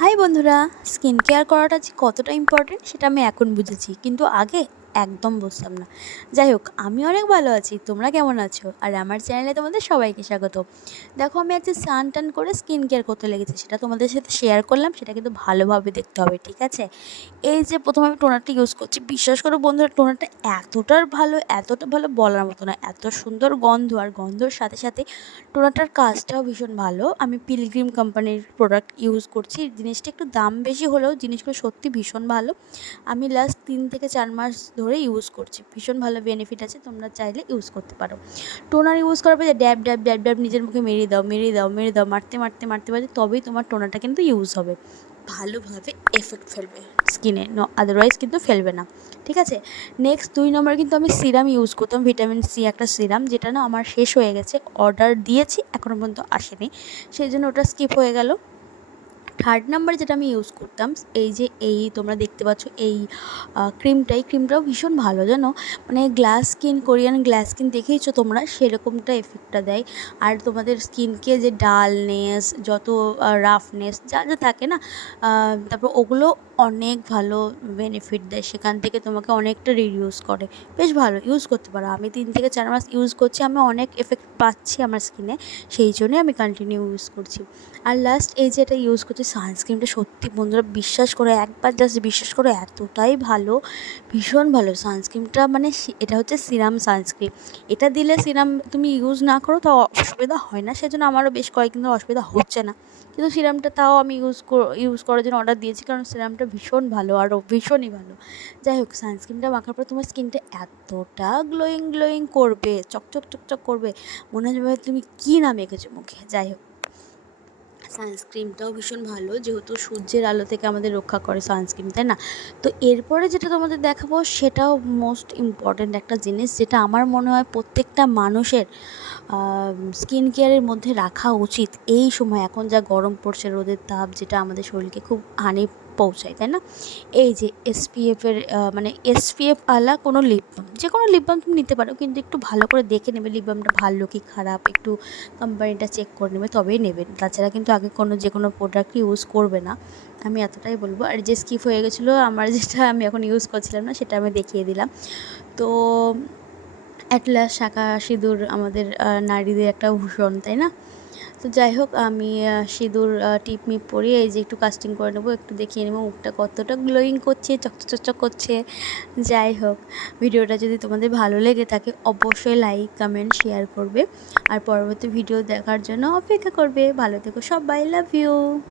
High বন্ধুরা, skin care করাটা যে কতটা ইম্পর্টেন্ট সেটা আমি এখন বুঝেছি, কিন্তু আগে একদম বুঝতাম না। যাই হোক, আমি অনেক ভালো আছি। তোমরা কেমন আছো? আর আমার চ্যানেলে তোমাদের সবাইকে স্বাগত। দেখো, আমি আজকে স্নান টান করে স্কিন কেয়ার করতে লেগেছি, সেটা তোমাদের সাথে শেয়ার করলাম। সেটা কিন্তু ভালোভাবে দেখতে হবে, ঠিক আছে? এই যে প্রথমে আমি টোনারটা ইউজ করছি, বিশ্বাস করো বন্ধুরা, টোনারটা এতটা ভালো বলার মতো না। এত সুন্দর গন্ধ, আর গন্ধর সাথে সাথে টোনারটার কাজটাও ভীষণ ভালো। আমি পিলগ্রিম কোম্পানির প্রোডাক্ট ইউজ করছি। জিনিসটা একটু দাম বেশি হলেও জিনিসগুলো সত্যি ভীষণ ভালো। আমি লাস্ট 3 থেকে 4 মাস ধরে ইউজ করছি। ভীষণ ভালো বেনিফিট আছে, তোমরা চাইলে ইউজ করতে পারো। টোনার ইউজ করার পরে ড্যাব ড্যাব ড্যাব ড্যাব নিজের মুখে মারতে মারতে মারতে মারতে তবেই তোমার টোনারটা কিন্তু ইউজ হবে, ভালোভাবে এফেক্ট ফেলবে স্কিনে, আদারওয়াইজ কিন্তু ফেলবে না, ঠিক আছে? নেক্সট 2 নম্বর কিন্তু আমি সিরাম ইউজ করতাম, ভিটামিন সি একটা সিরাম, যেটা না আমার শেষ হয়ে গেছে। অর্ডার দিয়েছি, এখনও পর্যন্ত আসেনি, সেই জন্য ওটা স্কিপ হয়ে গেল। থার্ড নাম্বার যেটা আমি ইউজ করতাম, এই তোমরা দেখতে পাচ্ছ এই ক্রিমটাও ভীষণ ভালো, জানো? মানে কোরিয়ান গ্লাস স্কিন দেখেইছো তোমরা, সেরকমটা এফেক্টটা দেয়। আর তোমাদের স্কিনকে যে ডালনেস, যত রাফনেস যা যা থাকে না, তারপর ওগুলো অনেক ভালো বেনিফিট দেয়। সেখান থেকে তোমাকে অনেকটা রিডিউস করে। বেশ ভালো, ইউজ করতে পারো। আমি 3 থেকে 4 মাস ইউজ করছি, আমি অনেক এফেক্ট পাচ্ছি আমার স্কিনে, সেই জন্যই আমি কন্টিনিউ ইউজ করছি। আর লাস্ট এই যে এটা ইউজ করছি সানস্ক্রিনটা, সত্যি বন্ধুরা বিশ্বাস করো, একবার জাস্ট বিশ্বাস করো, এতটাই ভালো, ভীষণ ভালো সানস্ক্রিনটা। মানে এটা হচ্ছে সিরাম সানস্ক্রিন। এটা দিলে সিরাম তুমি ইউজ না করো তাও অসুবিধা হয় না, সেজন্য আমারও বেশ কয়েকদিন ধরে অসুবিধা হচ্ছে না। কিন্তু সিরামটা তাও আমি ইউজ করার জন্য অর্ডার দিয়েছি, কারণ সিরামটা ভীষণ ভালো, আরও ভীষণই ভালো। যাই হোক, সানস্ক্রিনটা মাখার পর তোমার স্কিনটা এতটা গ্লোয়িং করবে, চকচক চকচক করবে, মনে হবে তুমি কী না মেখেছো মুখে। যাই হোক, সানস্ক্রিনটাও ভীষণ ভালো, যেহেতু সূর্যের আলো থেকে আমাদের রক্ষা করে সানস্ক্রিন, তাই না? তো এরপরে যেটা তোমাদের দেখাবো সেটাও মোস্ট ইম্পর্ট্যান্ট একটা জিনিস, যেটা আমার মনে হয় প্রত্যেকটা মানুষের স্কিন কেয়ারের মধ্যে রাখা উচিত। এই সময় এখন যা গরম পড়ছে, রোদের তাপ, যেটা আমাদের শরীরকে খুব হানি পৌঁছায়, তাই না? এই যে এসপিএফের মানে এসপিএফ আলা কোনো লিপ বাম, যে কোনো লিপ বাম তুমি নিতে পারো, কিন্তু একটু ভালো করে দেখে নেবে লিপ বামটা ভালো কি খারাপ, একটু কোম্পানিটা চেক করে নেবে, তবেই নেবেন। তাছাড়া কিন্তু আগে যে কোনো প্রোডাক্ট ইউজ করবে না, আমি এতটাই বলবো। আর যে স্কিপ হয়ে গেছিলো আমার, যেটা আমি এখন ইউজ করছিলাম না, সেটা আমি দেখিয়ে দিলাম। তো অ্যাটলাস, শাঁখা, সিঁদুর আমাদের নারীদের একটা ভূষণ, তাই না? তো যাই হোক, আমি সিঁদুর টিপ মিপ পরিয়ে এই যে একটু কাস্টিং করে নেবো, একটু দেখিয়ে নেবো মুখটা কতটা গ্লোয়িং করছে, চকচক করছে। যাই হোক, ভিডিওটা যদি তোমাদের ভালো লেগে থাকে অবশ্যই লাইক, কমেন্ট, শেয়ার করবে, আর পরবর্তী ভিডিও দেখার জন্য অপেক্ষা করবে। ভালো থেকো সবাই, লাভ ইউ।